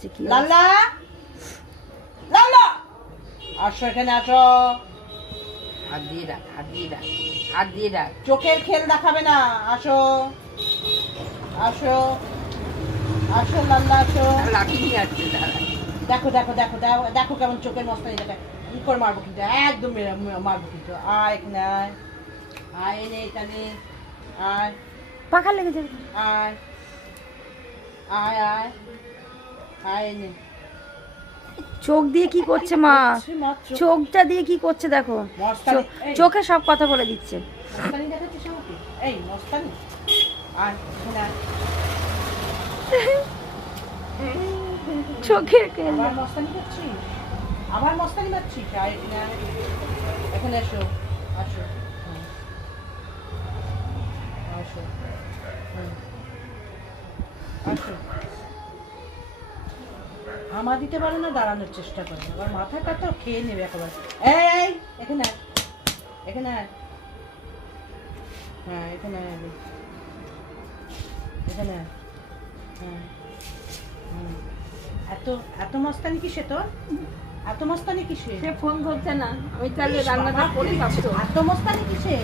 হচ্ছে কি লাল্লা লাল্লা আসো এখানে আসো। হাত দিয়ে রাখ, হাত দিয়ে রাখ, হাত দিয়ে রাখ। চোখের খেল দেখাবে না। আসো আসো আসো লাল্লা আসো। লাঠি নিয়ে আসছে দাঁড়া। দেখো দেখো দেখো দেখো দেখো কেমন চোখের মস্তানি দেখায়। করে মারবো কিন্তু, একদম মারবো কিন্তু। আয় এখানে আয়, আয় এনে এখানে আয়, পাখা লেগে যাবে। আয় আয় আয় আয় এনে। চোখ দিয়ে কি করছে মা? মাত্র চোখটা দিয়ে কি করছে দেখো। মস্তানি, এই, চোখে সব কথা বলে দিচ্ছে। মস্তানি দেখাচ্ছিস আমাকে? এই মস্তানি, আর এখানে আয়। চোখের খেল। আবার মস্তানি করছিস? আবার মস্তানি মারছিস? আয় এখানে আয়। এখানে এসো, আসো, হুম। আসো, হুম। আসো। হামা দিতে পারে না, দাঁড়ানোর চেষ্টা করে। আবার মাথায় কাটা খেয়ে নেবে একেবারে। এই এখানে আয়, এখানে আয়। হ্যাঁ এখানে আয় আগে। এখানে আয়। হ্যাঁ হুম। এত এত মস্তানি কিসে তোর? এত মস্তানি কিসে? সে ফোন ধরছে না, আমি তাহলে রান্নাটা করে খাবো। এত মস্তানি কিসে?